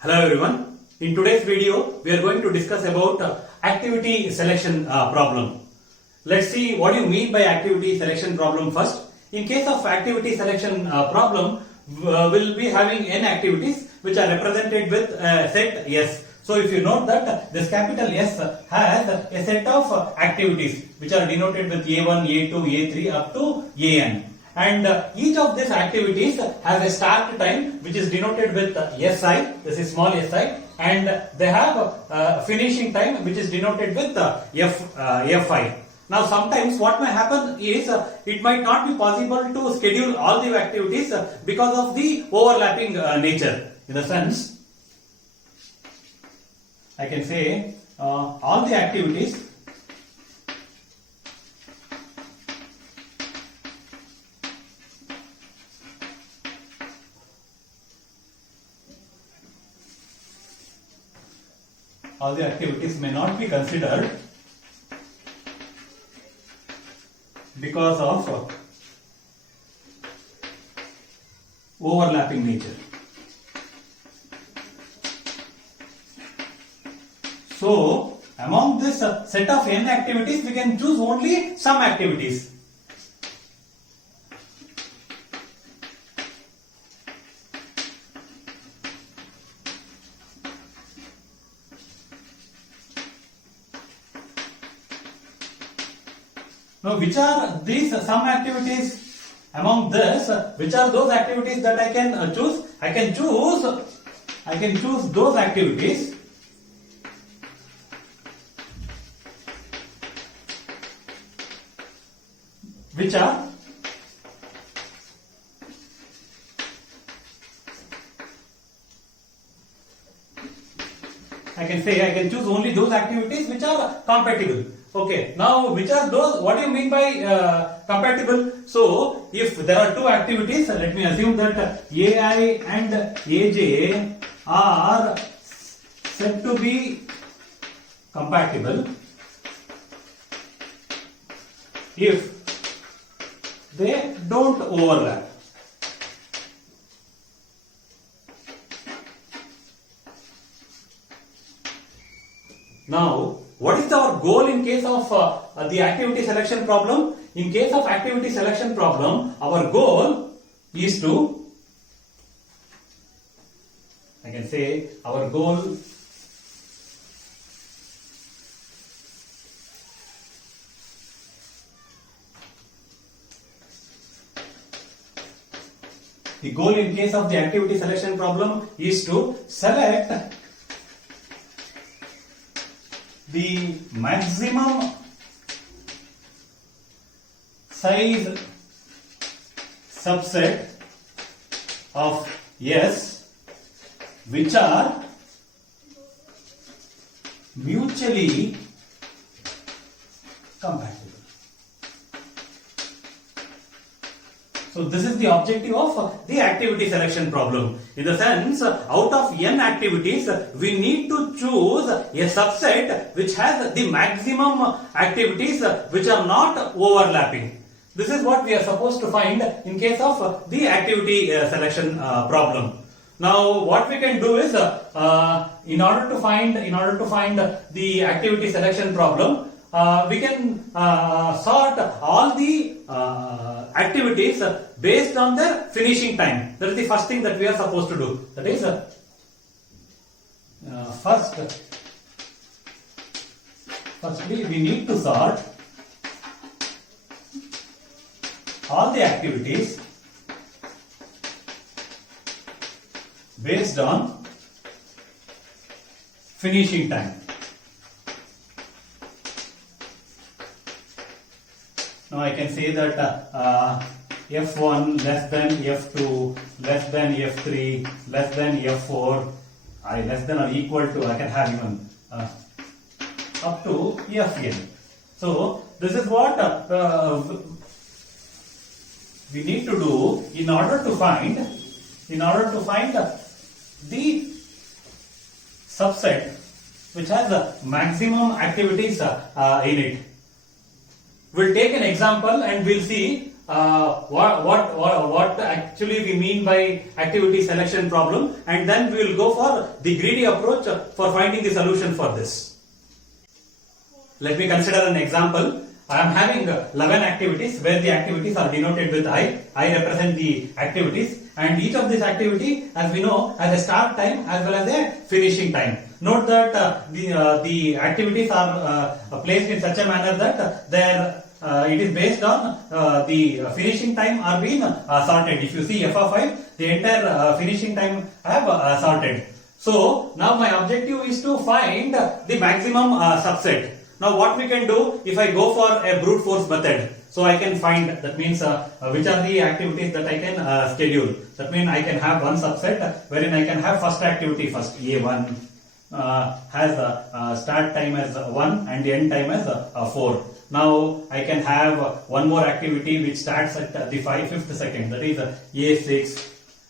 Hello everyone. In today's video, we are going to discuss about activity selection problem. Let's see what you mean by activity selection problem first. In case of activity selection problem, we'll be having n activities which are represented with set S. So if you note that this capital S has a set of activities which are denoted with A1, A2, A3 up to AN. And each of these activities has a start time which is denoted with SI, this is small si, and they have finishing time which is denoted with Fi. Now sometimes what may happen is it might not be possible to schedule all the activities because of the overlapping nature. In the sense, I can say all the activities may not be considered because of overlapping nature. So, among this set of n activities, we can choose only some activities. Now, which are these some activities? Among this, which are those activities that I can choose? I can choose those activities which are I can choose only those activities which are compatible. Okay, now which are those? What do you mean by compatible? So, if there are two activities, let me assume that AI and AJ are said to be compatible if they don't overlap. Now, what is our goal in case of the activity selection problem? In case of activity selection problem, our goal is to, I can say, our goal the goal in case of the activity selection problem is to select the maximum size subset of S which are mutually compatible. So this is the objective of the activity selection problem. In the sense, out of n activities, we need to choose a subset which has the maximum activities which are not overlapping. This is what we are supposed to find in case of the activity selection problem. Now, what we can do is, in order to find the activity selection problem, we can sort all the activities based on their finishing time. That is the first thing that we are supposed to do. That is, firstly we need to sort all the activities based on finishing time. Now I can say that F1 less than F2 less than F3 less than F4, less than or equal to, I can have even up to Fn. So this is what we need to do in order to find the subset which has the maximum activities in it. We'll take an example and we'll see what actually we mean by activity selection problem, and then we will go for the greedy approach for finding the solution for this. Let me consider an example. I am having 11 activities where the activities are denoted with I. I represent the activities, and each of these activity, as we know, has a start time as well as a finishing time. Note that the activities are placed in such a manner that it is based on the finishing time are being sorted. If you see f of I, the entire finishing time I have sorted. So now my objective is to find the maximum subset. Now what we can do, if I go for a brute force method, so I can find, that means which are the activities that I can schedule. That means I can have one subset wherein I can have first activity first, A1 has a start time as 1 and the end time as 4. Now I can have one more activity which starts at the 5th second, that is A6,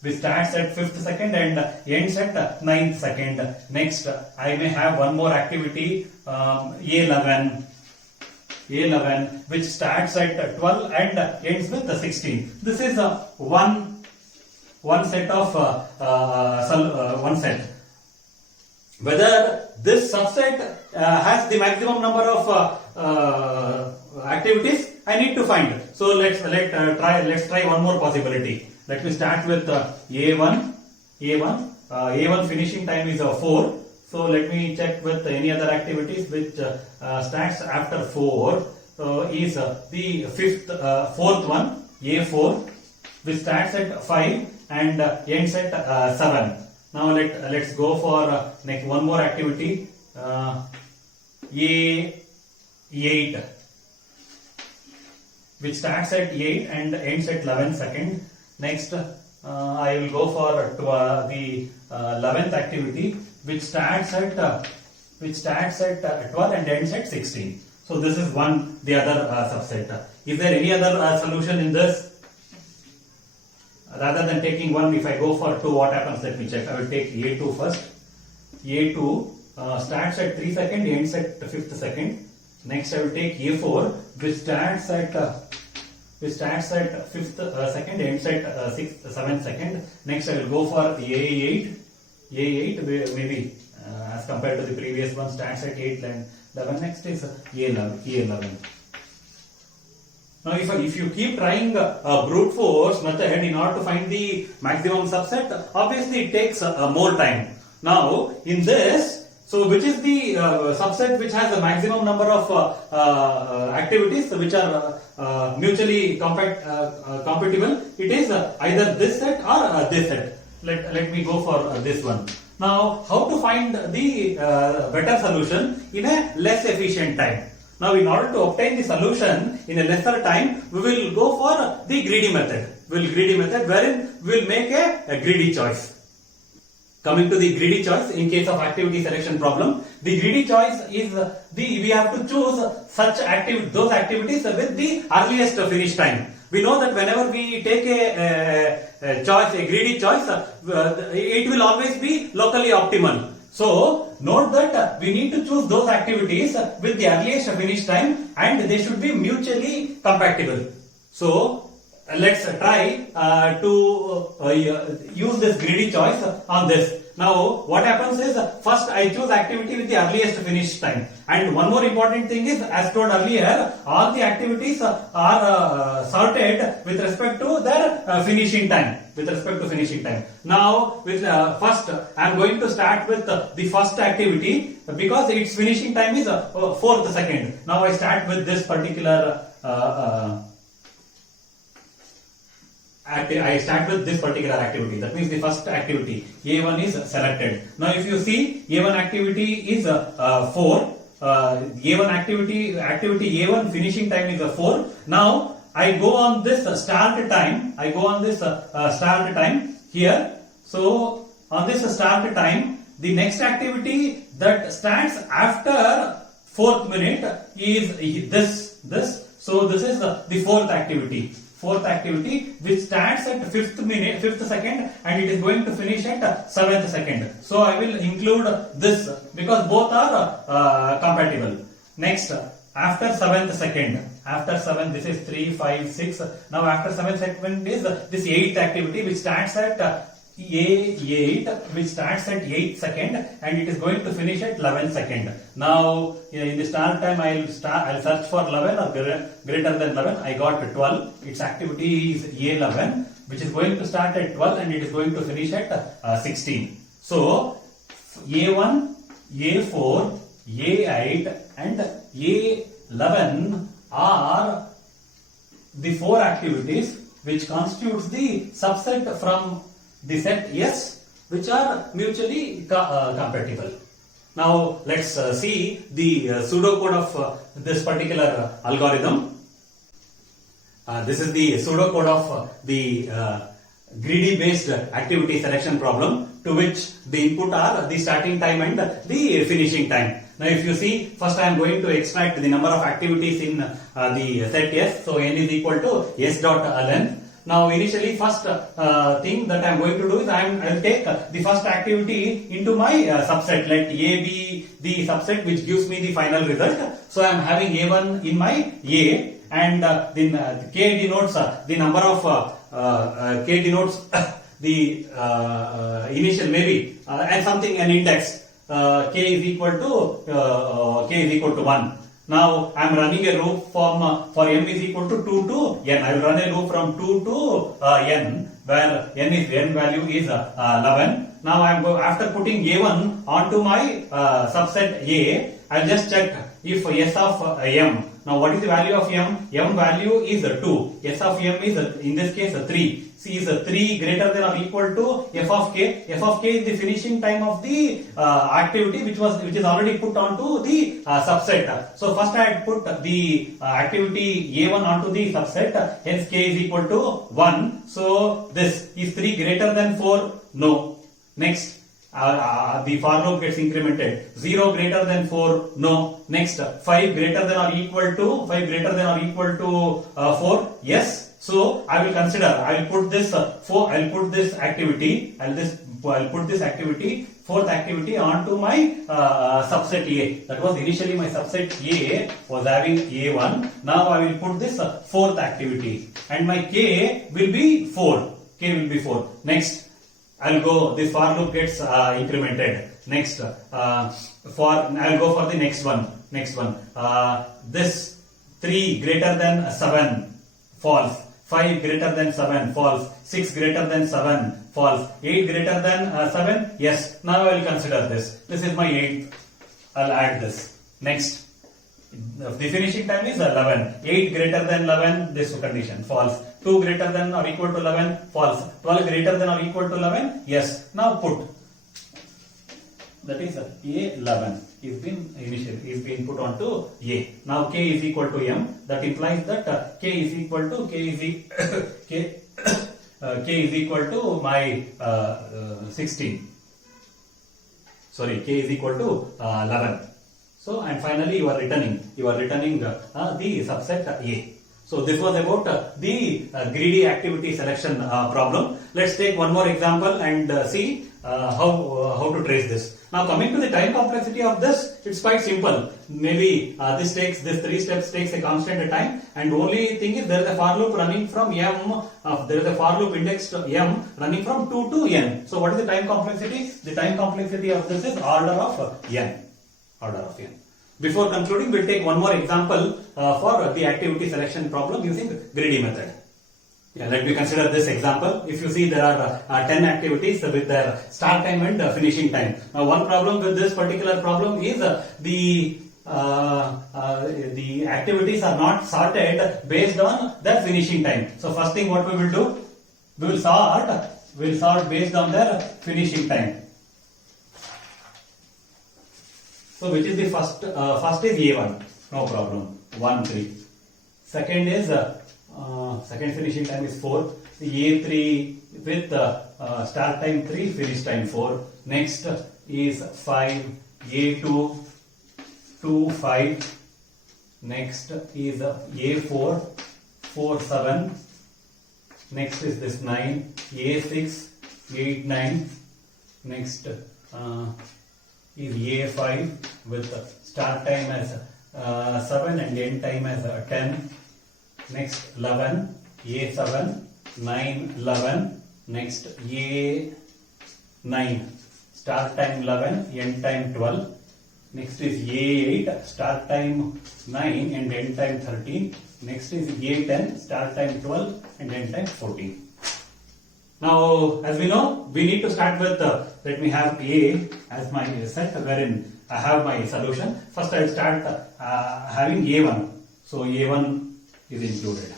which starts at 5th second and ends at 9th second. Next, I may have one more activity, A11, which starts at 12 and ends with 16. This is one set of one set. Whether this subset has the maximum number of activities, I need to find. So let's try one more possibility. Let me start with A1. A1 finishing time is 4. So let me check with any other activities which starts after 4. Is the fourth one, A4, which starts at 5 and ends at 7. Now let's go for next one more activity, A8, which starts at 8 and ends at 11 second. Next, I will go for the 11th activity, which starts at 12 and ends at 16. So this is the other subset. Is there any other solution in this? Rather than taking one, if I go for 2, what happens? Let me check. I will take A2 first. A2 starts at 3 second, ends at 5th second. Next, I will take A4, which starts at 5th second, ends at 7th second. Next, I will go for A8. A8 maybe as compared to the previous one starts at 8 and 11. Next is A11. Now, if you keep trying a brute force method in order to find the maximum subset, obviously it takes more time. Now, in this, so which is the subset which has the maximum number of activities which are mutually compatible? It is either this set or this set. Let me go for this one. Now, how to find the better solution in a less efficient time? Now, in order to obtain the solution in a lesser time, we will go for the greedy method. Wherein we will make a greedy choice. Coming to the greedy choice in case of activity selection problem, the greedy choice is we have to choose those activities with the earliest finish time. We know that whenever we take a greedy choice, it will always be locally optimal. So, note that we need to choose those activities with the earliest finish time and they should be mutually compatible. So, let's try to use this greedy choice on this. Now, what happens is, first I choose activity with the earliest finish time. And one more important thing is, as told earlier, all the activities are sorted with respect to their finishing time. Now, with first, I am going to start with the first activity because its finishing time is 4th second. Now, I start with this particular activity. That means the first activity, A1 is selected. Now, if you see, A1 activity is 4. A1 activity A1 finishing time is 4. Now, I go on this start time. Start time here. So, on this start time, the next activity that starts after 4th minute is this. So, this is the fourth activity. Which starts at 5th second and it is going to finish at 7th second. So I will include this because both are compatible. Next, after 7th second, after 7, this is 3, 5, 6. Now after 7th second is this 8th activity which starts at A8, which starts at 8th second and it is going to finish at 11th second. Now in the start time I'll search for 11 or greater than 11. I got 12. Its activity is A11, which is going to start at 12 and it is going to finish at 16. So A1, A4, A8 and A11 are the 4 activities which constitutes the subset from the set S, which are mutually compatible. Now let's see the pseudocode of this particular algorithm. This is the pseudocode of the greedy based activity selection problem, to which the input are the starting time and the finishing time. Now if you see, first I am going to extract the number of activities in the set S. So n is equal to S dot length. Now initially first thing that I am going to do is I will take the first activity into my subset. Let A be the subset which gives me the final result. So I am having A1 in my A, and then K denotes the number of K denotes the initial maybe and something, an index. K is equal to 1. Now I am running a loop for m is equal to 2 to n. I will run a loop from 2 to n, where n value is 11. Now I am after putting A1 onto my subset A, I will just check if S of m. Now what is the value of m? M value is 2. S of m is in this case 3. C is 3 greater than or equal to f of k. F of k is the finishing time of the activity which is already put onto the subset. So first I had put the activity A1 onto the subset, hence k is equal to 1. So this is 3 greater than 4? No. Next, the for loop gets incremented. 0 greater than 4? No. Next, 5 greater than or equal to 4? Yes. So I will consider, I will put this activity, fourth activity onto my subset A. That was initially my subset A was having A1. Now I will put this fourth activity and my K will be 4. Next, I will go, this for loop gets incremented. Next, I will go for the next one. This 3 greater than 7, false. 5 greater than 7, false. 6 greater than 7, false. 8 greater than 7, yes. Now I will consider this. This is my 8th. I will add this. Next, the finishing time is 11. 8 greater than 11, this condition, false. 2 greater than or equal to 11, false. 12 greater than or equal to 11, yes. Now put. That is A11 is been put onto A. Now K is equal to M. That implies that K is equal to my 16. Sorry, K is equal to 11. So and finally you are returning the subset A. So this was about the greedy activity selection problem. Let's take one more example and see how to trace this. Now coming to the time complexity of this, it's quite simple. Maybe this 3 steps takes a constant time, and only thing is there is a for loop running from m. There is a for loop indexed m running from 2 to n. So what is the time complexity? The time complexity of this is order of n. Before concluding, we'll take one more example for the activity selection problem using greedy method. Yeah, let me consider this example. If you see, there are 10 activities with their start time and finishing time. Now, one problem with this particular problem is the activities are not sorted based on their finishing time. So, first thing what we will do, we will sort based on their finishing time. So, which is the first? First is A1, no problem, 1, 3. Second is second finishing time is 4. A3 with start time 3, finish time 4. Next is 5, A2, 2, 5. Next is A4, 4, 7. Next is this 9, A6, 8, 9. Next is A5 with start time as 7 and end time as 10. Next 11, A7, 9, 11. Next A9, start time 11, end time 12. Next is A8, start time 9 and end time 13. Next is A10, start time 12 and end time 14. Now, as we know, we need to start with, let me have A as my set wherein I have my solution. First, I will start having A1. So, A1 is included.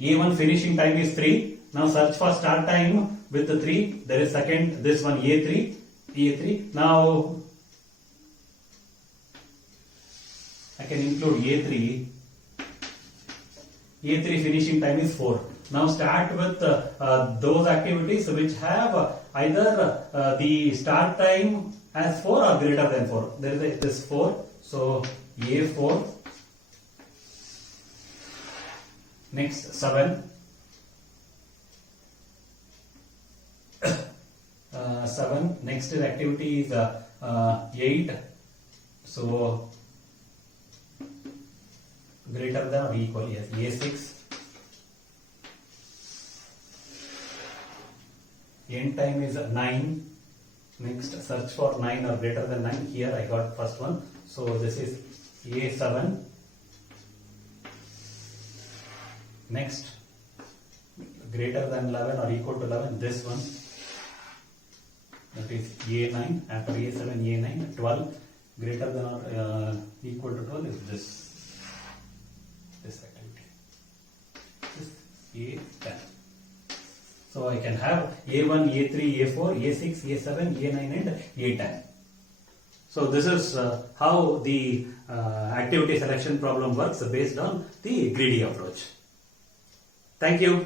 A1 finishing time is 3. Now, search for start time with the 3. There is second, this one A3. Now, I can include A3. A3 finishing time is 4. Now start with those activities which have either the start time as 4 or greater than 4. There is this 4. So A4. Next 7. 7. Next activity is 8. So greater than or equal, yes, A6. End time is 9. Next, search for 9 or greater than 9. Here I got first one. So this is A7. Next, greater than 11 or equal to 11, this one. That is A9. After A7, A9. 12. Greater than or equal to 12 is this activity. This A10. So I can have A1, A3, A4, A6, A7, A9 and A10. So this is how the activity selection problem works based on the greedy approach. Thank you.